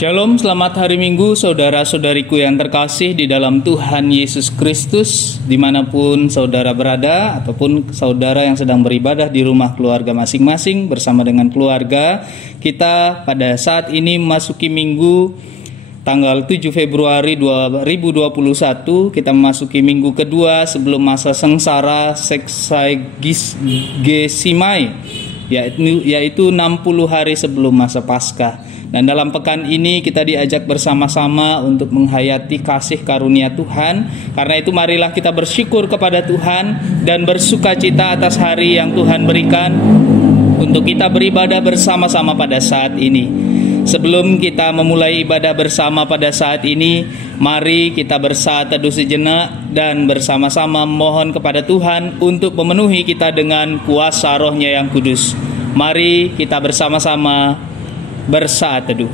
Shalom, selamat hari Minggu saudara-saudariku yang terkasih di dalam Tuhan Yesus Kristus, dimanapun saudara berada ataupun saudara yang sedang beribadah di rumah keluarga masing-masing bersama dengan keluarga. Kita pada saat ini memasuki Minggu tanggal 7 Februari 2021, kita memasuki minggu kedua sebelum masa sengsara Seksagesimai, yaitu 60 hari sebelum masa Paskah. Dan dalam pekan ini kita diajak bersama-sama untuk menghayati kasih karunia Tuhan. Karena itu marilah kita bersyukur kepada Tuhan dan bersukacita atas hari yang Tuhan berikan untuk kita beribadah bersama-sama pada saat ini. Sebelum kita memulai ibadah bersama pada saat ini, mari kita bersaat teduh sejenak dan bersama-sama mohon kepada Tuhan untuk memenuhi kita dengan kuasa Roh-Nya yang kudus. Mari kita bersama-sama bersaat teduh.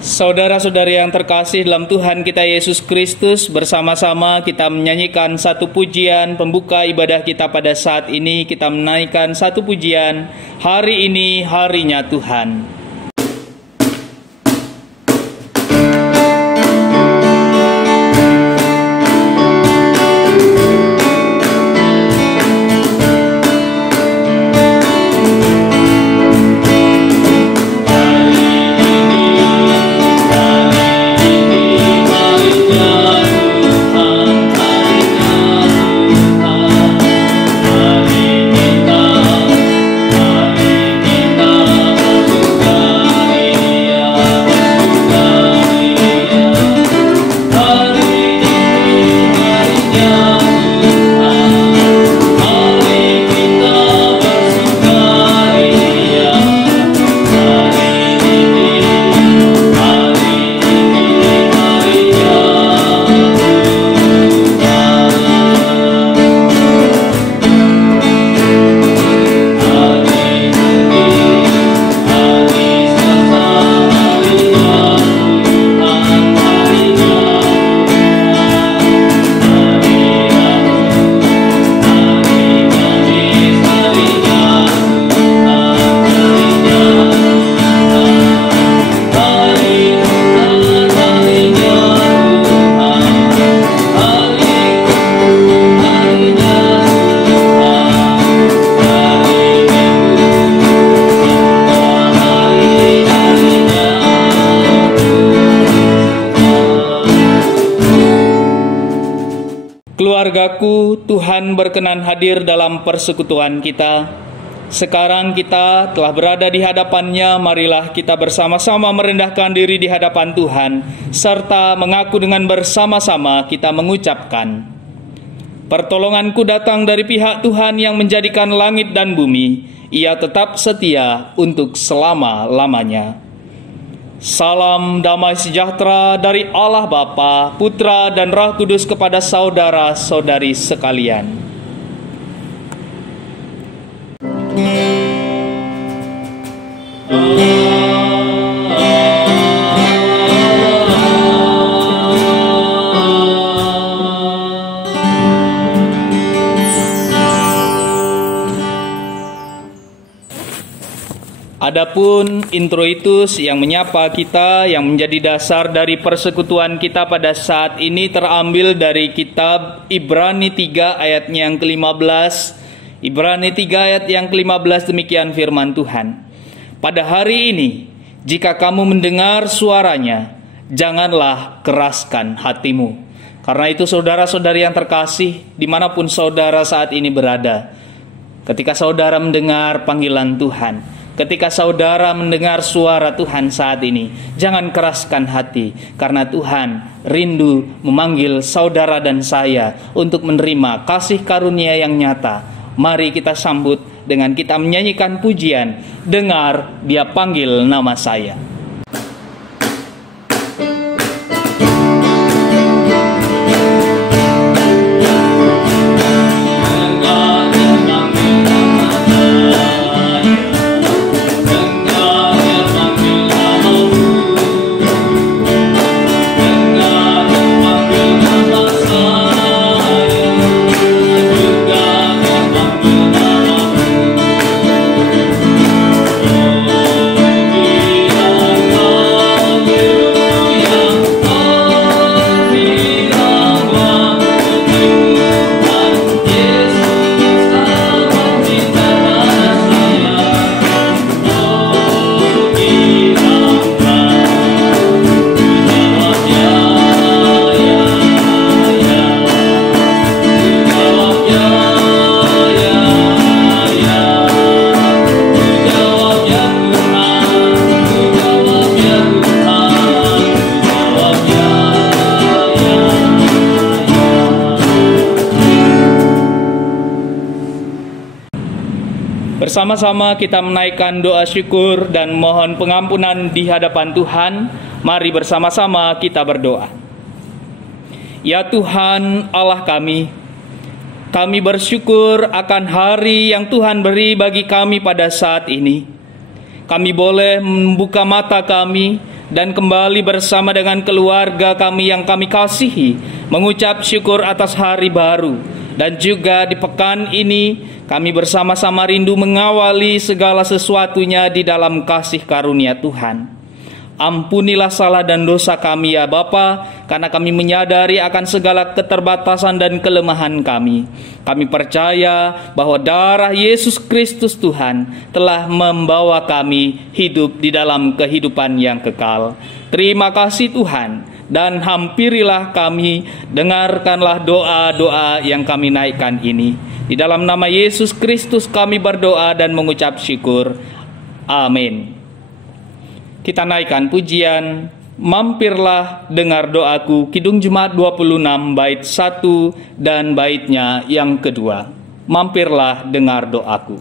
Saudara-saudari yang terkasih dalam Tuhan kita Yesus Kristus, bersama-sama kita menyanyikan satu pujian pembuka ibadah kita pada saat ini. Kita menaikkan satu pujian, hari ini harinya Tuhan. Keluargaku, Tuhan berkenan hadir dalam persekutuan kita. Sekarang kita telah berada di hadapan-Nya, marilah kita bersama-sama merendahkan diri di hadapan Tuhan, serta mengaku dengan bersama-sama kita mengucapkan, pertolonganku datang dari pihak Tuhan yang menjadikan langit dan bumi. Ia tetap setia untuk selama-lamanya. Salam damai sejahtera dari Allah Bapa, Putra dan Roh Kudus kepada saudara-saudari sekalian. Adapun introitus yang menyapa kita, yang menjadi dasar dari persekutuan kita pada saat ini, terambil dari kitab Ibrani 3 ayatnya yang ke-15. Ibrani 3 ayat yang ke-15, demikian firman Tuhan. Pada hari ini, jika kamu mendengar suaranya, janganlah keraskan hatimu. Karena itu saudara-saudari yang terkasih, dimanapun saudara saat ini berada, ketika saudara mendengar panggilan Tuhan, ketika saudara mendengar suara Tuhan saat ini, jangan keraskan hati, karena Tuhan rindu memanggil saudara dan saya untuk menerima kasih karunia yang nyata. Mari kita sambut dengan kita menyanyikan pujian, dengar Dia panggil nama saya. Saya Bersama-sama kita menaikkan doa syukur dan mohon pengampunan di hadapan Tuhan. Mari bersama-sama kita berdoa. Ya Tuhan Allah kami bersyukur akan hari yang Tuhan beri bagi kami pada saat ini. Kami boleh membuka mata kami dan kembali bersama dengan keluarga kami yang kami kasihi, mengucap syukur atas hari baru. Dan juga di pekan ini kami bersama-sama rindu mengawali segala sesuatunya di dalam kasih karunia Tuhan. Ampunilah salah dan dosa kami ya Bapa, karena kami menyadari akan segala keterbatasan dan kelemahan kami. Kami percaya bahwa darah Yesus Kristus Tuhan telah membawa kami hidup di dalam kehidupan yang kekal. Terima kasih Tuhan. Dan hampirilah kami, dengarkanlah doa-doa yang kami naikkan ini. Di dalam nama Yesus Kristus kami berdoa dan mengucap syukur. Amin. Kita naikkan pujian, Mampirlah dengar doaku, Kidung Jemaat 26 bait 1 dan baitnya yang kedua. Mampirlah dengar doaku.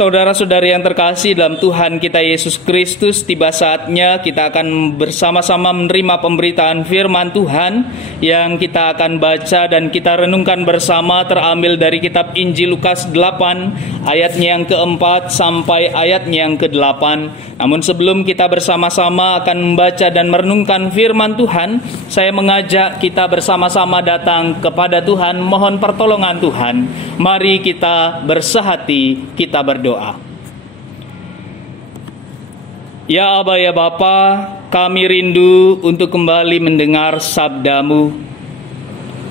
Saudara-saudari yang terkasih dalam Tuhan kita Yesus Kristus, tiba saatnya kita akan bersama-sama menerima pemberitaan firman Tuhan yang kita akan baca dan kita renungkan bersama, terambil dari kitab Injil Lukas 8 ayatnya yang keempat sampai ayatnya yang ke-8. Namun sebelum kita bersama-sama akan membaca dan merenungkan firman Tuhan, saya mengajak kita bersama-sama datang kepada Tuhan, mohon pertolongan Tuhan. Mari kita bersehati, kita berdoa. Ya Aba, ya Bapa, kami rindu untuk kembali mendengar sabda-Mu,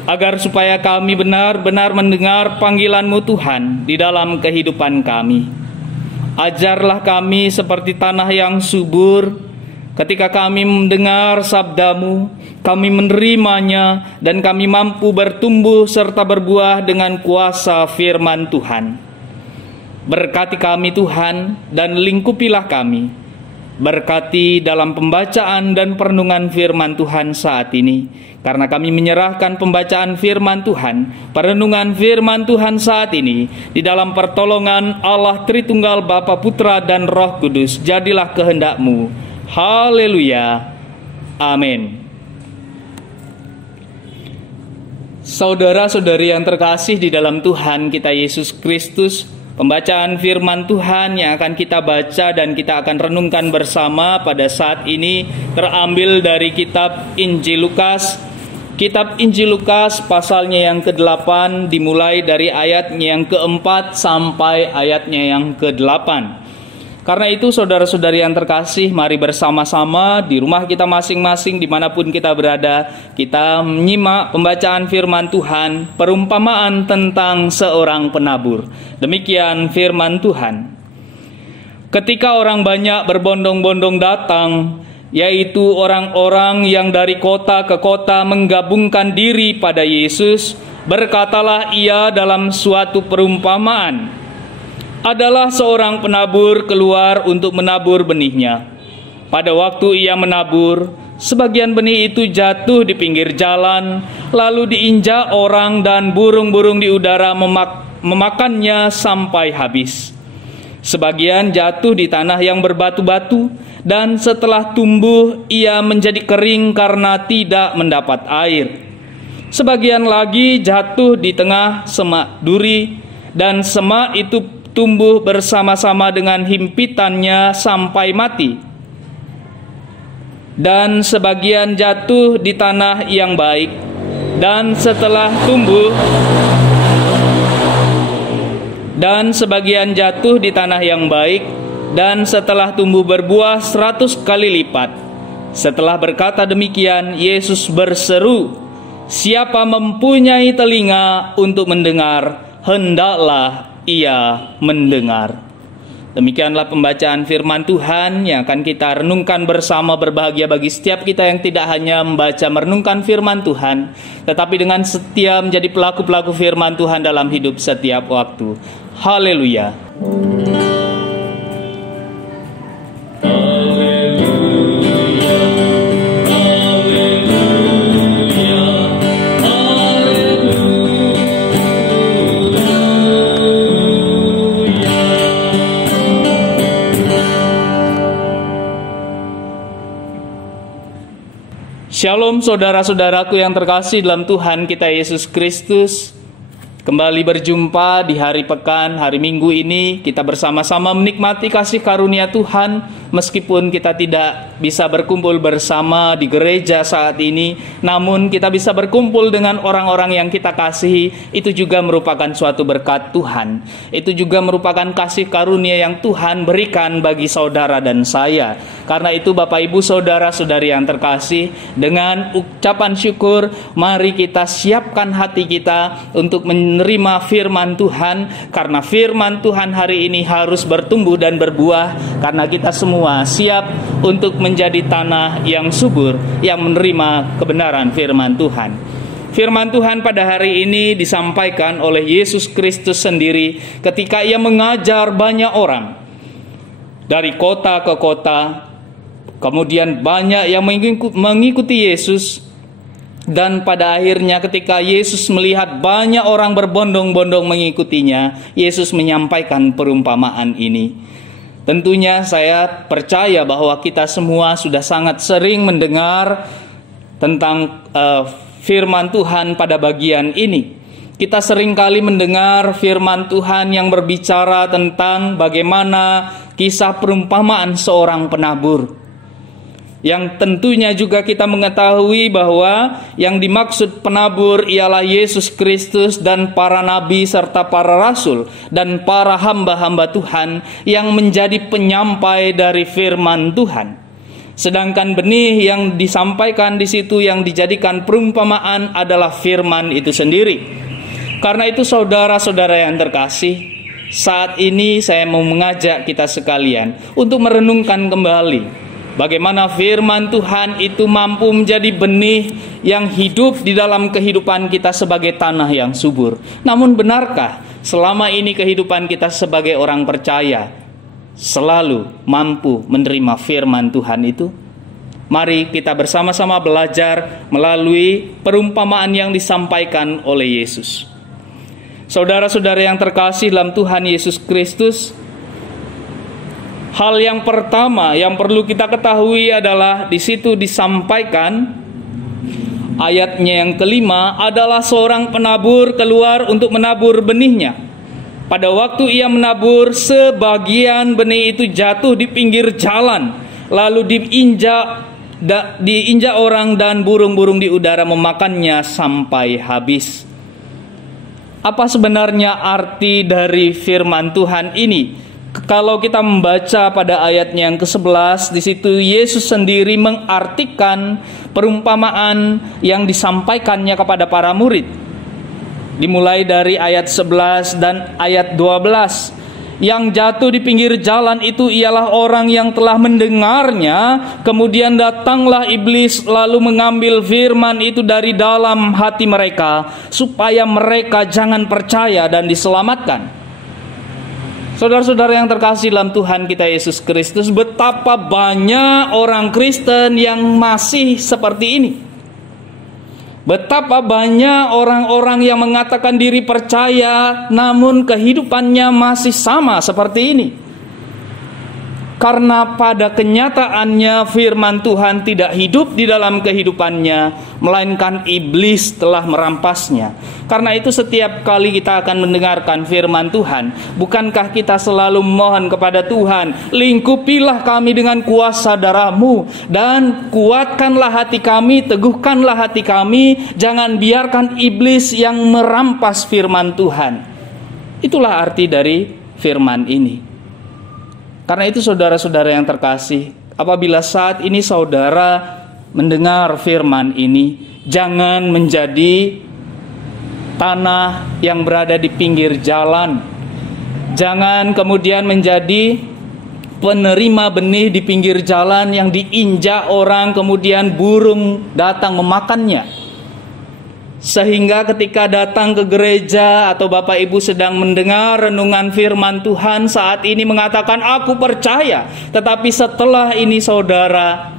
agar supaya kami benar-benar mendengar panggilan-Mu Tuhan di dalam kehidupan kami. Ajarlah kami seperti tanah yang subur. Ketika kami mendengar sabda-Mu, kami menerimanya dan kami mampu bertumbuh serta berbuah dengan kuasa firman Tuhan. Berkati kami Tuhan, dan lingkupilah kami. Berkati dalam pembacaan dan perenungan firman Tuhan saat ini. Karena kami menyerahkan pembacaan firman Tuhan, perenungan firman Tuhan saat ini, di dalam pertolongan Allah Tritunggal Bapa, Putra, dan Roh Kudus. Jadilah kehendak-Mu. Haleluya. Amin. Saudara-saudari yang terkasih di dalam Tuhan kita Yesus Kristus, pembacaan firman Tuhan yang akan kita baca dan kita akan renungkan bersama pada saat ini terambil dari kitab Injil Lukas. Kitab Injil Lukas pasalnya yang ke-8 dimulai dari ayatnya yang ke-4 sampai ayatnya yang ke-8. Karena itu saudara-saudari yang terkasih, mari bersama-sama di rumah kita masing-masing dimanapun kita berada, kita menyimak pembacaan firman Tuhan, perumpamaan tentang seorang penabur. Demikian firman Tuhan. Ketika orang banyak berbondong-bondong datang, yaitu orang-orang yang dari kota ke kota menggabungkan diri pada Yesus, berkatalah ia dalam suatu perumpamaan. Adalah seorang penabur keluar untuk menabur benihnya. Pada waktu ia menabur, sebagian benih itu jatuh di pinggir jalan, lalu diinjak orang dan burung-burung di udara memakannya sampai habis. Sebagian jatuh di tanah yang berbatu-batu, dan setelah tumbuh ia menjadi kering karena tidak mendapat air. Sebagian lagi jatuh di tengah semak duri, dan semak itu tumbuh bersama-sama dengan himpitannya sampai mati. Dan sebagian jatuh di tanah yang baik, dan setelah tumbuh, dan sebagian jatuh di tanah yang baik, dan setelah tumbuh berbuah 100 kali lipat. Setelah berkata demikian, Yesus berseru, "Siapa mempunyai telinga untuk mendengar, hendaklah ia mendengar." Demikianlah pembacaan firman Tuhan yang akan kita renungkan bersama. Berbahagia bagi setiap kita yang tidak hanya membaca merenungkan firman Tuhan, tetapi dengan setia menjadi pelaku-pelaku firman Tuhan dalam hidup setiap waktu. Haleluya. Shalom saudara-saudaraku yang terkasih dalam Tuhan kita Yesus Kristus. Kembali berjumpa di hari pekan, hari Minggu ini kita bersama-sama menikmati kasih karunia Tuhan. Meskipun kita tidak bisa berkumpul bersama di gereja saat ini, namun kita bisa berkumpul dengan orang-orang yang kita kasihi. Itu juga merupakan suatu berkat Tuhan. Itu juga merupakan kasih karunia yang Tuhan berikan bagi saudara dan saya. Karena itu Bapak Ibu saudara-saudari yang terkasih, dengan ucapan syukur mari kita siapkan hati kita untuk menerima firman Tuhan. Karena firman Tuhan hari ini harus bertumbuh dan berbuah, karena kita semua siap untuk menjadi tanah yang subur yang menerima kebenaran firman Tuhan. Firman Tuhan pada hari ini disampaikan oleh Yesus Kristus sendiri ketika ia mengajar banyak orang dari kota ke kota. Kemudian banyak yang mengikuti Yesus. Dan pada akhirnya ketika Yesus melihat banyak orang berbondong-bondong mengikutinya, Yesus menyampaikan perumpamaan ini. Tentunya saya percaya bahwa kita semua sudah sangat sering mendengar tentang firman Tuhan pada bagian ini. Kita sering kali mendengar firman Tuhan yang berbicara tentang bagaimana kisah perumpamaan seorang penabur. Yang tentunya juga kita mengetahui bahwa yang dimaksud penabur ialah Yesus Kristus dan para nabi serta para rasul dan para hamba-hamba Tuhan yang menjadi penyampai dari firman Tuhan. Sedangkan benih yang disampaikan di situ yang dijadikan perumpamaan adalah firman itu sendiri. Karena itu saudara-saudara yang terkasih, saat ini saya mau mengajak kita sekalian untuk merenungkan kembali Bagaimana firman Tuhan itu mampu menjadi benih yang hidup di dalam kehidupan kita sebagai tanah yang subur. Namun benarkah selama ini kehidupan kita sebagai orang percaya selalu mampu menerima firman Tuhan itu? Mari kita bersama-sama belajar melalui perumpamaan yang disampaikan oleh Yesus. Saudara-saudara yang terkasih dalam Tuhan Yesus Kristus, hal yang pertama yang perlu kita ketahui adalah di situ disampaikan ayatnya yang kelima adalah seorang penabur keluar untuk menabur benihnya. Pada waktu ia menabur, sebagian benih itu jatuh di pinggir jalan, lalu diinjak orang dan burung-burung di udara memakannya sampai habis. Apa sebenarnya arti dari firman Tuhan ini? Kalau kita membaca pada ayatnya yang ke-11, di situ Yesus sendiri mengartikan perumpamaan yang disampaikannya kepada para murid. Dimulai dari ayat 11 dan ayat 12. Yang jatuh di pinggir jalan itu ialah orang yang telah mendengarnya, kemudian datanglah iblis lalu mengambil firman itu dari dalam hati mereka, supaya mereka jangan percaya dan diselamatkan. Saudara-saudara yang terkasih dalam Tuhan kita Yesus Kristus, betapa banyak orang Kristen yang masih seperti ini. Betapa banyak orang-orang yang mengatakan diri percaya, namun kehidupannya masih sama seperti ini. Karena pada kenyataannya firman Tuhan tidak hidup di dalam kehidupannya, melainkan iblis telah merampasnya. Karena itu setiap kali kita akan mendengarkan firman Tuhan, bukankah kita selalu mohon kepada Tuhan, lingkupilah kami dengan kuasa darah-Mu, dan kuatkanlah hati kami, teguhkanlah hati kami, jangan biarkan iblis yang merampas firman Tuhan. Itulah arti dari firman ini. Karena itu saudara-saudara yang terkasih, apabila saat ini saudara mendengar firman ini, jangan menjadi tanah yang berada di pinggir jalan. Jangan kemudian menjadi penerima benih di pinggir jalan yang diinjak orang, kemudian burung datang memakannya. Sehingga ketika datang ke gereja atau Bapak Ibu sedang mendengar renungan firman Tuhan saat ini mengatakan aku percaya, tetapi setelah ini saudara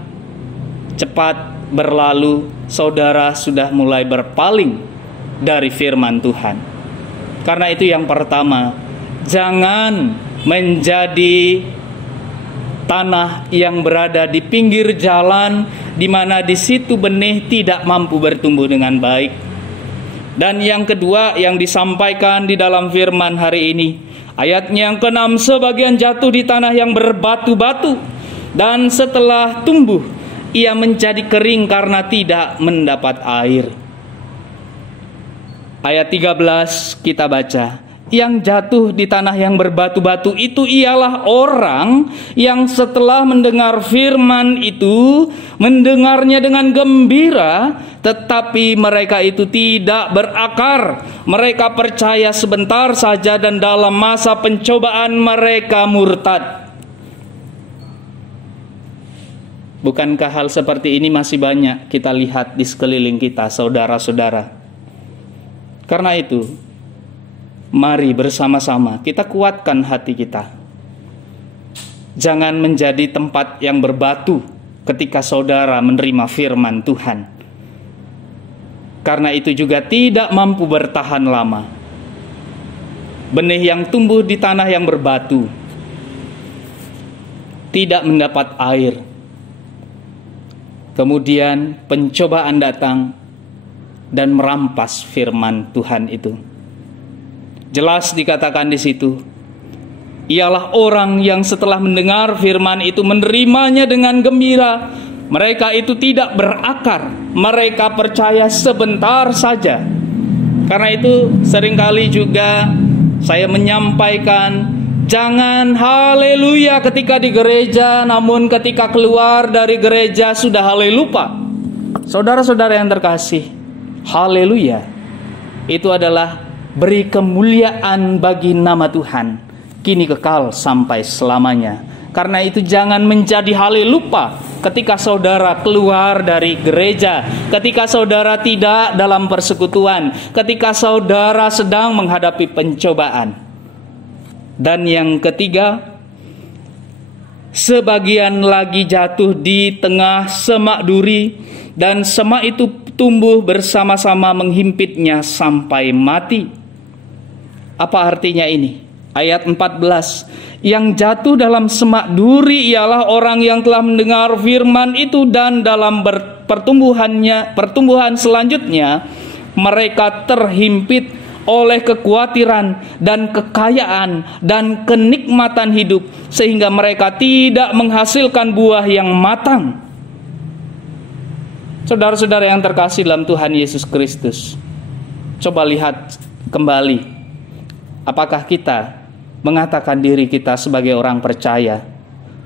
cepat berlalu, saudara sudah mulai berpaling dari firman Tuhan. Karena itu yang pertama, jangan menjadi tanah yang berada di pinggir jalan, di mana di situ benih tidak mampu bertumbuh dengan baik. Dan yang kedua yang disampaikan di dalam firman hari ini, ayatnya yang ke-6, sebagian jatuh di tanah yang berbatu-batu, dan setelah tumbuh ia menjadi kering karena tidak mendapat air. Ayat 13 kita baca, yang jatuh di tanah yang berbatu-batu itu ialah orang yang setelah mendengar firman itu, mendengarnya dengan gembira, tetapi mereka itu tidak berakar. Mereka percaya sebentar saja dan dalam masa pencobaan mereka murtad. Bukankah hal seperti ini masih banyak kita lihat di sekeliling kita, saudara-saudara? Karena itu, mari bersama-sama kita kuatkan hati kita. Jangan menjadi tempat yang berbatu ketika saudara menerima firman Tuhan. Karena itu juga tidak mampu bertahan lama. Benih yang tumbuh di tanah yang berbatu tidak mendapat air. Kemudian pencobaan datang dan merampas firman Tuhan itu. Jelas dikatakan di situ, ialah orang yang setelah mendengar firman itu menerimanya dengan gembira. Mereka itu tidak berakar, mereka percaya sebentar saja. Karena itu seringkali juga saya menyampaikan, jangan haleluya ketika di gereja, namun ketika keluar dari gereja sudah haleluya. Saudara-saudara yang terkasih, haleluya itu adalah beri kemuliaan bagi nama Tuhan, kini kekal sampai selamanya. Karena itu jangan menjadi hal yang lupa ketika saudara keluar dari gereja, ketika saudara tidak dalam persekutuan, ketika saudara sedang menghadapi pencobaan. Dan yang ketiga, sebagian lagi jatuh di tengah semak duri, dan semak itu tumbuh bersama-sama menghimpitnya sampai mati. Apa artinya ini? Ayat 14, yang jatuh dalam semak duri ialah orang yang telah mendengar firman itu, dan dalam pertumbuhan selanjutnya mereka terhimpit oleh kekhawatiran dan kekayaan dan kenikmatan hidup, sehingga mereka tidak menghasilkan buah yang matang. Saudara-saudara yang terkasih dalam Tuhan Yesus Kristus, coba lihat kembali, apakah kita mengatakan diri kita sebagai orang percaya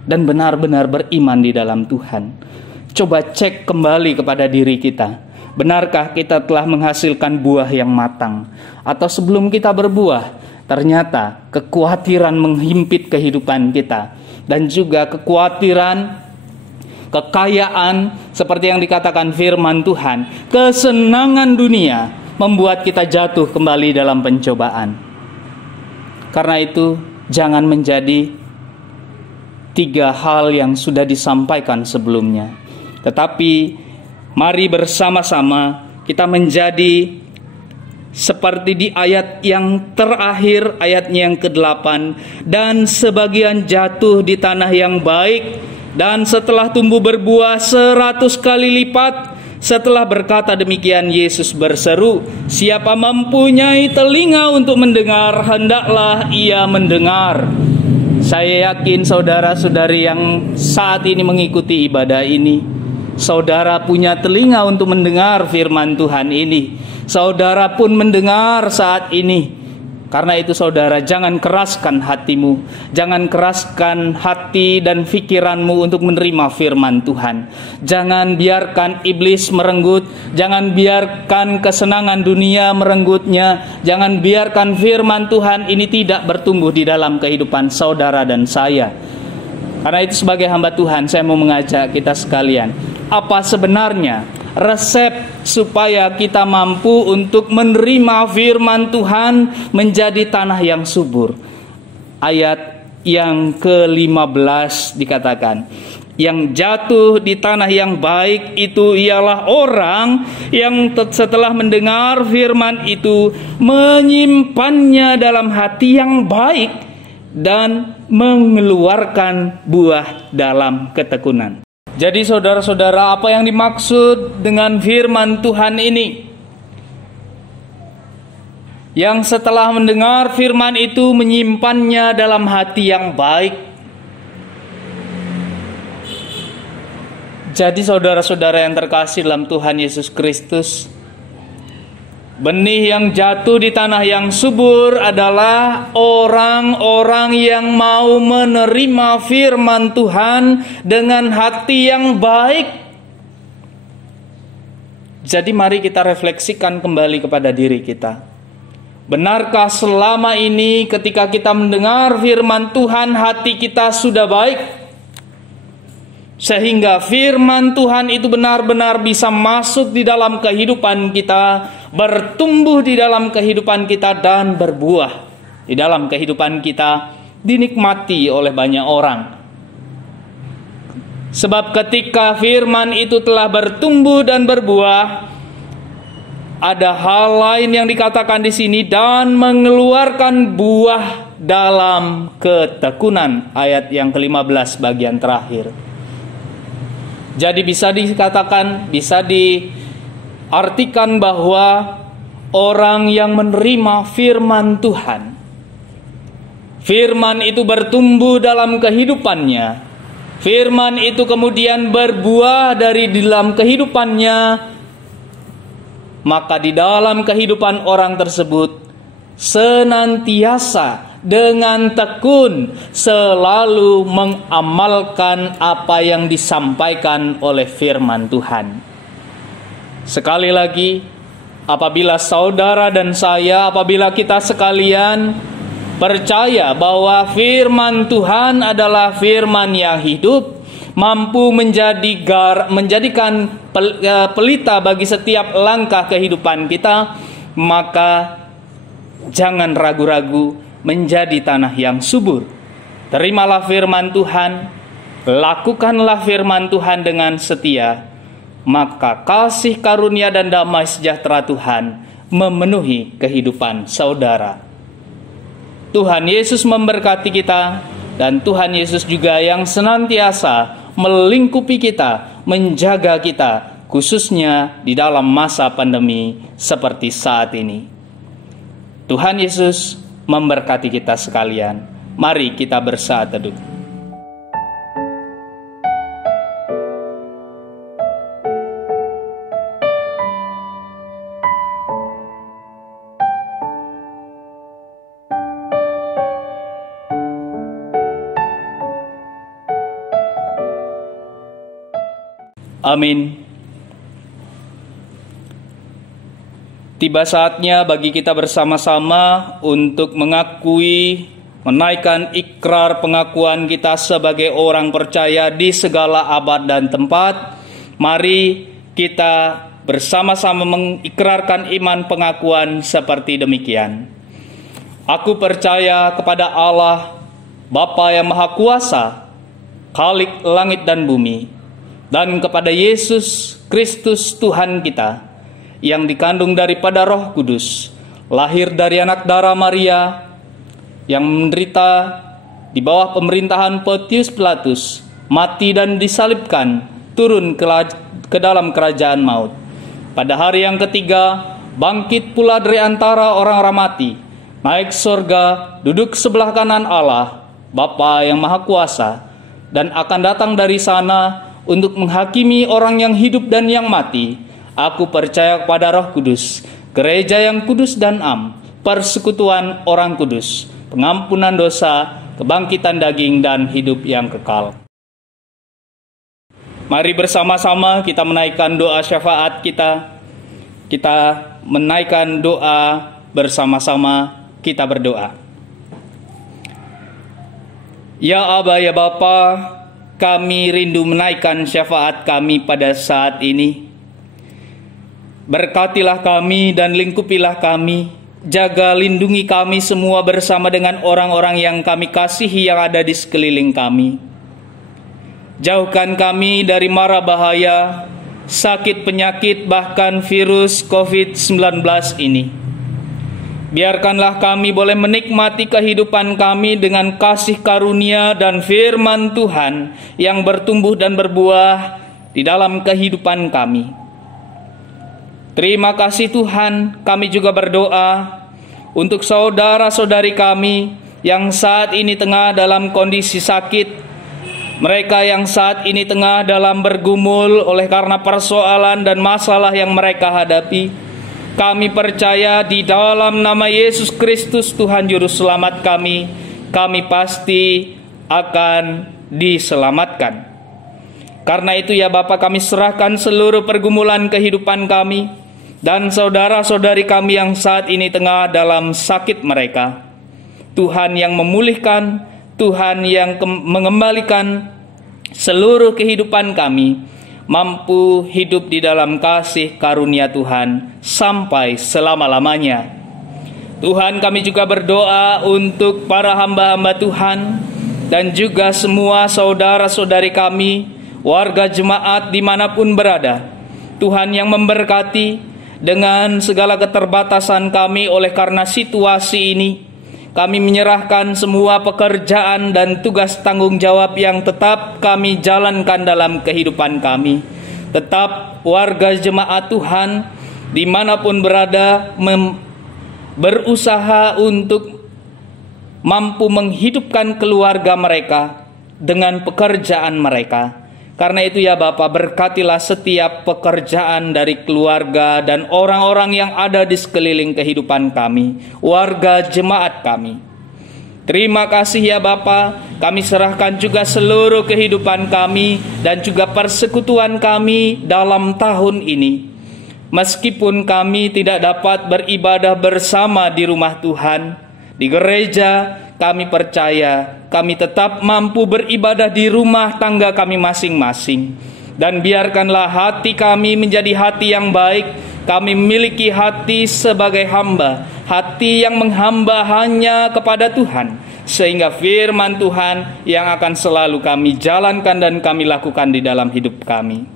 dan benar-benar beriman di dalam Tuhan? Coba cek kembali kepada diri kita. Benarkah kita telah menghasilkan buah yang matang? Atau sebelum kita berbuah, ternyata kekhawatiran menghimpit kehidupan kita, dan juga kekhawatiran, kekayaan, seperti yang dikatakan firman Tuhan, kesenangan dunia membuat kita jatuh kembali dalam pencobaan. Karena itu jangan menjadi 3 hal yang sudah disampaikan sebelumnya, tetapi mari bersama-sama kita menjadi seperti di ayat yang terakhir, ayatnya yang ke-8, dan sebagian jatuh di tanah yang baik, dan setelah tumbuh berbuah 100 kali lipat. Setelah berkata demikian, Yesus berseru, siapa mempunyai telinga untuk mendengar, hendaklah ia mendengar. Saya yakin saudara-saudari yang saat ini mengikuti ibadah ini, saudara punya telinga untuk mendengar firman Tuhan ini. Saudara pun mendengar saat ini. Karena itu saudara, jangan keraskan hatimu, jangan keraskan hati dan pikiranmu untuk menerima firman Tuhan. Jangan biarkan iblis merenggut, jangan biarkan kesenangan dunia merenggutnya, jangan biarkan firman Tuhan ini tidak bertumbuh di dalam kehidupan saudara dan saya. Karena itu sebagai hamba Tuhan, saya mau mengajak kita sekalian, apa sebenarnya resep supaya kita mampu untuk menerima firman Tuhan menjadi tanah yang subur? Ayat yang ke-15 dikatakan, yang jatuh di tanah yang baik itu ialah orang yang setelah mendengar firman itu menyimpannya dalam hati yang baik dan mengeluarkan buah dalam ketekunan. Jadi saudara-saudara, apa yang dimaksud dengan firman Tuhan ini? Yang setelah mendengar firman itu menyimpannya dalam hati yang baik. Jadi saudara-saudara yang terkasih dalam Tuhan Yesus Kristus, benih yang jatuh di tanah yang subur adalah orang-orang yang mau menerima firman Tuhan dengan hati yang baik. Jadi mari kita refleksikan kembali kepada diri kita. Benarkah selama ini ketika kita mendengar firman Tuhan, hati kita sudah baik? Sehingga firman Tuhan itu benar-benar bisa masuk di dalam kehidupan kita, bertumbuh di dalam kehidupan kita, dan berbuah di dalam kehidupan kita, dinikmati oleh banyak orang. Sebab ketika firman itu telah bertumbuh dan berbuah, ada hal lain yang dikatakan di sini, dan mengeluarkan buah dalam ketekunan. Ayat yang ke-15 bagian terakhir. Jadi bisa dikatakan, bisa diartikan bahwa orang yang menerima firman Tuhan, firman itu bertumbuh dalam kehidupannya, firman itu kemudian berbuah dari dalam kehidupannya, maka di dalam kehidupan orang tersebut senantiasa dengan tekun selalu mengamalkan apa yang disampaikan oleh firman Tuhan. Sekali lagi, apabila saudara dan saya, apabila kita sekalian percaya bahwa firman Tuhan adalah firman yang hidup, mampu menjadikan pelita bagi setiap langkah kehidupan kita, maka jangan ragu-ragu menjadi tanah yang subur. Terimalah firman Tuhan, lakukanlah firman Tuhan dengan setia, maka kasih karunia dan damai sejahtera Tuhan memenuhi kehidupan saudara. Tuhan Yesus memberkati kita, dan Tuhan Yesus juga yang senantiasa melingkupi kita, menjaga kita, khususnya di dalam masa pandemi seperti saat ini. Tuhan Yesus memberkati kita sekalian. Mari kita bersaat teduh. Amin. Tiba saatnya bagi kita bersama-sama untuk mengakui, menaikkan ikrar pengakuan kita sebagai orang percaya di segala abad dan tempat. Mari kita bersama-sama mengikrarkan iman pengakuan seperti demikian. Aku percaya kepada Allah, Bapa yang Maha Kuasa, Khalik langit dan bumi, dan kepada Yesus Kristus Tuhan kita, yang dikandung daripada Roh Kudus, lahir dari anak darah Maria, yang menderita di bawah pemerintahan Pontius Pilatus, mati dan disalibkan, turun ke dalam kerajaan maut. Pada hari yang ketiga, bangkit pula dari antara orang-orang mati, naik surga, duduk sebelah kanan Allah, Bapa yang Maha Kuasa, dan akan datang dari sana untuk menghakimi orang yang hidup dan yang mati. Aku percaya kepada Roh Kudus, gereja yang kudus dan am, persekutuan orang kudus, pengampunan dosa, kebangkitan daging, dan hidup yang kekal. Mari bersama-sama kita menaikkan doa syafaat kita. Kita menaikkan doa bersama-sama, kita berdoa. Ya Aba, ya Bapa, kami rindu menaikkan syafaat kami pada saat ini. Berkatilah kami dan lingkupilah kami. Jaga lindungi kami semua bersama dengan orang-orang yang kami kasihi yang ada di sekeliling kami. Jauhkan kami dari mara bahaya, sakit penyakit, bahkan virus COVID-19 ini. Biarkanlah kami boleh menikmati kehidupan kami dengan kasih karunia dan firman Tuhan yang bertumbuh dan berbuah di dalam kehidupan kami. Terima kasih Tuhan, kami juga berdoa untuk saudara-saudari kami yang saat ini tengah dalam kondisi sakit, mereka yang saat ini tengah dalam bergumul oleh karena persoalan dan masalah yang mereka hadapi. Kami percaya di dalam nama Yesus Kristus Tuhan Juru Selamat kami pasti akan diselamatkan. Karena itu ya Bapa, kami serahkan seluruh pergumulan kehidupan kami dan saudara-saudari kami yang saat ini tengah dalam sakit mereka. Tuhan yang memulihkan, Tuhan yang mengembalikan seluruh kehidupan kami, mampu hidup di dalam kasih karunia Tuhan sampai selama-lamanya. Tuhan, kami juga berdoa untuk para hamba-hamba Tuhan dan juga semua saudara-saudari kami, warga jemaat dimanapun berada. Tuhan yang memberkati dengan segala keterbatasan kami oleh karena situasi ini. Kami menyerahkan semua pekerjaan dan tugas tanggung jawab yang tetap kami jalankan dalam kehidupan kami. Tetap warga jemaat Tuhan dimanapun berada berusaha untuk mampu menghidupkan keluarga mereka dengan pekerjaan mereka. Karena itu ya Bapa, berkatilah setiap pekerjaan dari keluarga dan orang-orang yang ada di sekeliling kehidupan kami, warga jemaat kami. Terima kasih ya Bapa, kami serahkan juga seluruh kehidupan kami dan juga persekutuan kami dalam tahun ini. Meskipun kami tidak dapat beribadah bersama di rumah Tuhan, Di gereja kami percaya kami tetap mampu beribadah di rumah tangga kami masing-masing. Dan biarkanlah hati kami menjadi hati yang baik. Kami memiliki hati sebagai hamba, hati yang menghamba hanya kepada Tuhan, sehingga firman Tuhan yang akan selalu kami jalankan dan kami lakukan di dalam hidup kami.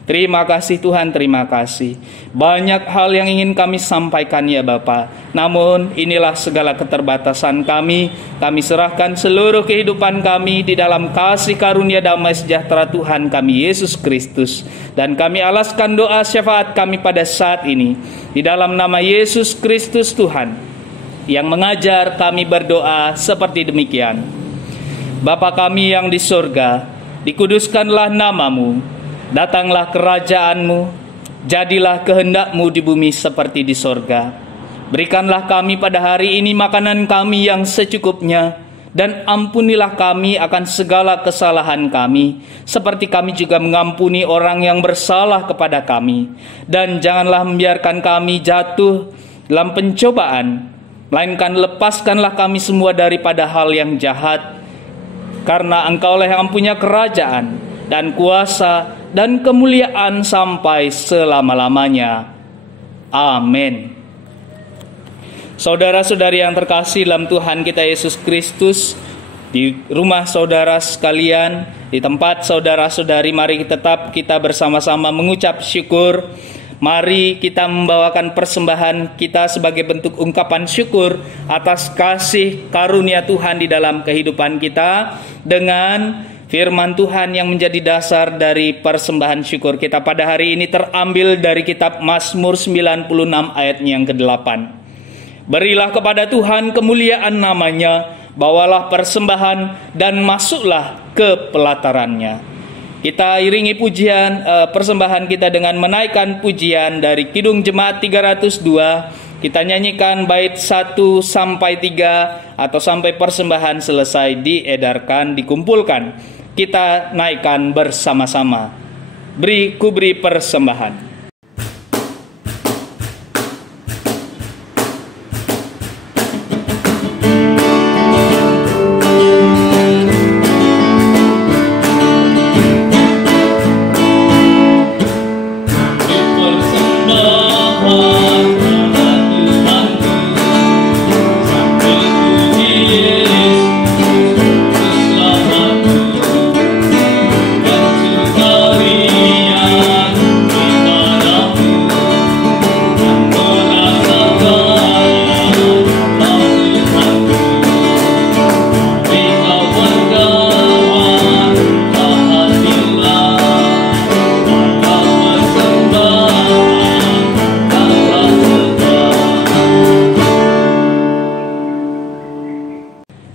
Terima kasih Tuhan, terima kasih. Banyak hal yang ingin kami sampaikan ya Bapa. Namun inilah segala keterbatasan kami. Kami serahkan seluruh kehidupan kami di dalam kasih karunia damai sejahtera Tuhan kami Yesus Kristus. Dan kami alaskan doa syafaat kami pada saat ini. Di dalam nama Yesus Kristus Tuhan, yang mengajar kami berdoa seperti demikian. Bapa kami yang di surga, dikuduskanlah namamu. Datanglah kerajaanmu, jadilah kehendak-Mu di bumi seperti di sorga. Berikanlah kami pada hari ini makanan kami yang secukupnya, dan ampunilah kami akan segala kesalahan kami, seperti kami juga mengampuni orang yang bersalah kepada kami. Dan janganlah membiarkan kami jatuh dalam pencobaan, melainkan lepaskanlah kami semua daripada hal yang jahat, karena Engkaulah yang mempunyai kerajaan dan kuasa dan kemuliaan sampai selama-lamanya. Amin. Saudara-saudari yang terkasih dalam Tuhan kita Yesus Kristus, di rumah saudara sekalian, di tempat saudara-saudari, mari tetap kita bersama-sama mengucap syukur. Mari kita membawakan persembahan kita sebagai bentuk ungkapan syukur atas kasih karunia Tuhan di dalam kehidupan kita, dengan firman Tuhan yang menjadi dasar dari persembahan syukur kita pada hari ini terambil dari kitab Mazmur 96 ayatnya yang ke-8. Berilah kepada Tuhan kemuliaan namanya, bawalah persembahan dan masuklah ke pelatarannya. Kita iringi pujian persembahan kita dengan menaikkan pujian dari Kidung Jemaat 302. Kita nyanyikan bait 1 sampai 3 atau sampai persembahan selesai diedarkan, dikumpulkan. Kita naikkan bersama-sama. Beri kuberi persembahan.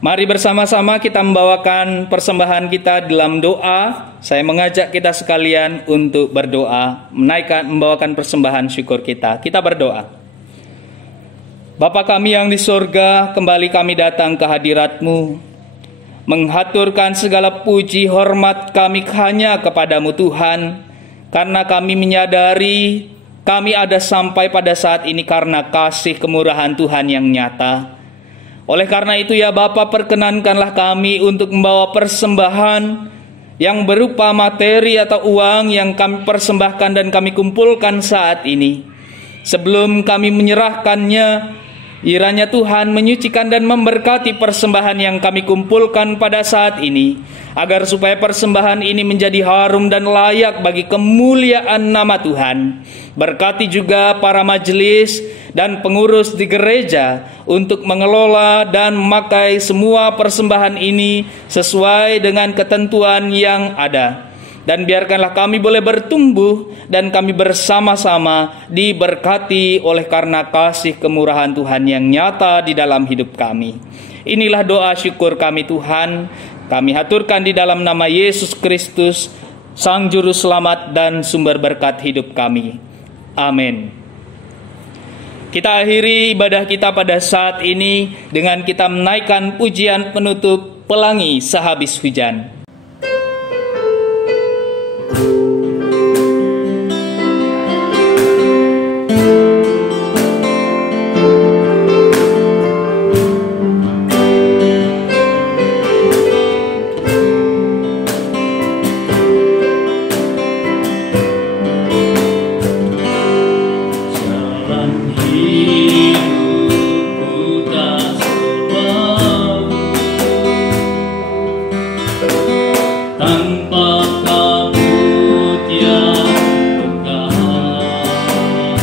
Mari bersama-sama kita membawakan persembahan kita dalam doa. Saya mengajak kita sekalian untuk berdoa, membawakan persembahan syukur kita. Kita berdoa. Bapa kami yang di surga, kembali kami datang ke hadirat-Mu, menghaturkan segala puji hormat kami hanya kepadamu Tuhan, karena kami menyadari kami ada sampai pada saat ini karena kasih kemurahan Tuhan yang nyata. Oleh karena itu ya Bapa, perkenankanlah kami untuk membawa persembahan yang berupa materi atau uang yang kami persembahkan dan kami kumpulkan saat ini. Sebelum kami menyerahkannya, kiranya Tuhan menyucikan dan memberkati persembahan yang kami kumpulkan pada saat ini, agar supaya persembahan ini menjadi harum dan layak bagi kemuliaan nama Tuhan. Berkati juga para majelis dan pengurus di gereja untuk mengelola dan memakai semua persembahan ini sesuai dengan ketentuan yang ada. Dan biarkanlah kami boleh bertumbuh dan kami bersama-sama diberkati oleh karena kasih kemurahan Tuhan yang nyata di dalam hidup kami. Inilah doa syukur kami Tuhan. Kami haturkan di dalam nama Yesus Kristus, Sang Juru Selamat dan sumber berkat hidup kami. Amin. Kita akhiri ibadah kita pada saat ini dengan kita menaikkan pujian penutup Pelangi Sehabis Hujan. tanpa kabut yang pekat,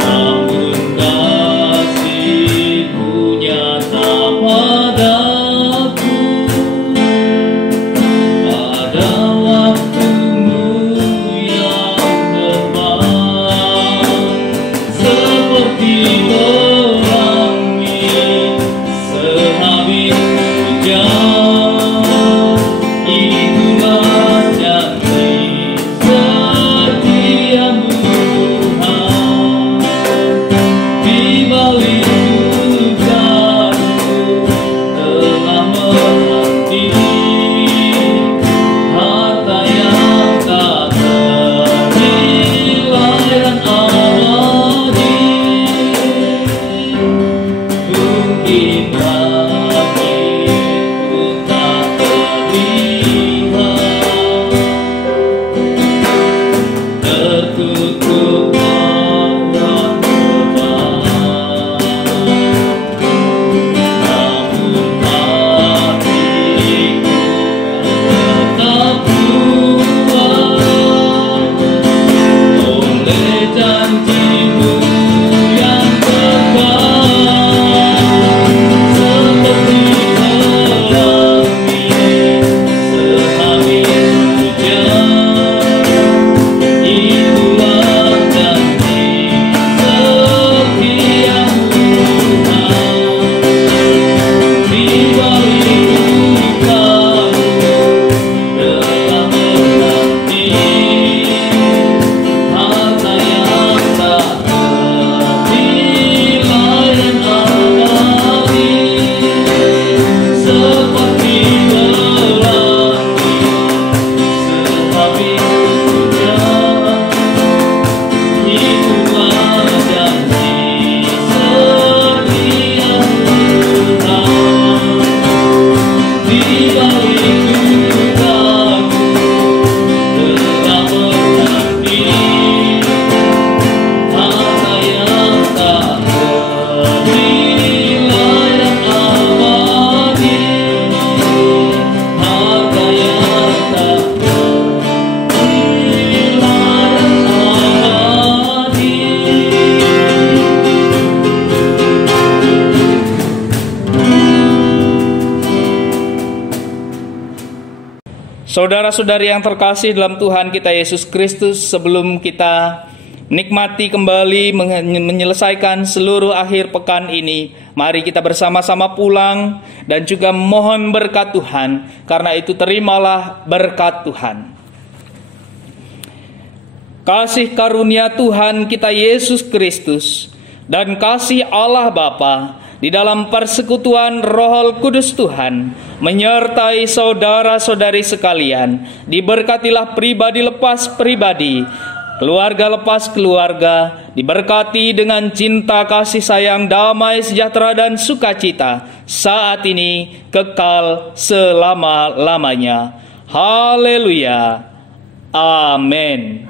namun kasih-Mu nyata padaku. Pada waktu-Mu yang tepat, seperti pelangi sehabis hujan, itulah janji setia-Mu Tuhan. Di balik dugaku telah menanti harta yang tak ternilai dan abadi. Mungkin bagiku tak terlihat, tertutup awan lebat, namun hatiku tetap kuat oleh janji-Mu yang kekal. Seperti pelangi sehabis hujan, itulah janji setia-Mu Tuhan. Di balik dukaku telah menanti harta yang tak ternilai dan abadi. Seperti pelangi sehabis hujan, itulah janji setia-Mu Tuhan. Di balik dukaku telah menanti harta yang tak ternilai dan abadi. Harta yang tak ternilai dan abadi. Saudara-saudari yang terkasih dalam Tuhan kita Yesus Kristus, sebelum kita nikmati kembali menyelesaikan seluruh akhir pekan ini, mari kita bersama-sama pulang dan juga mohon berkat Tuhan. Karena itu terimalah berkat Tuhan. Kasih karunia Tuhan kita Yesus Kristus dan kasih Allah Bapa di dalam persekutuan Roh Kudus Tuhan menyertai saudara-saudari sekalian. Diberkatilah pribadi lepas pribadi, keluarga lepas keluarga, diberkati dengan cinta, kasih sayang, damai, sejahtera, dan sukacita saat ini kekal selama-lamanya. Haleluya. Amin.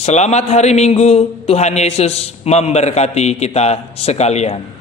Selamat hari Minggu, Tuhan Yesus memberkati kita sekalian.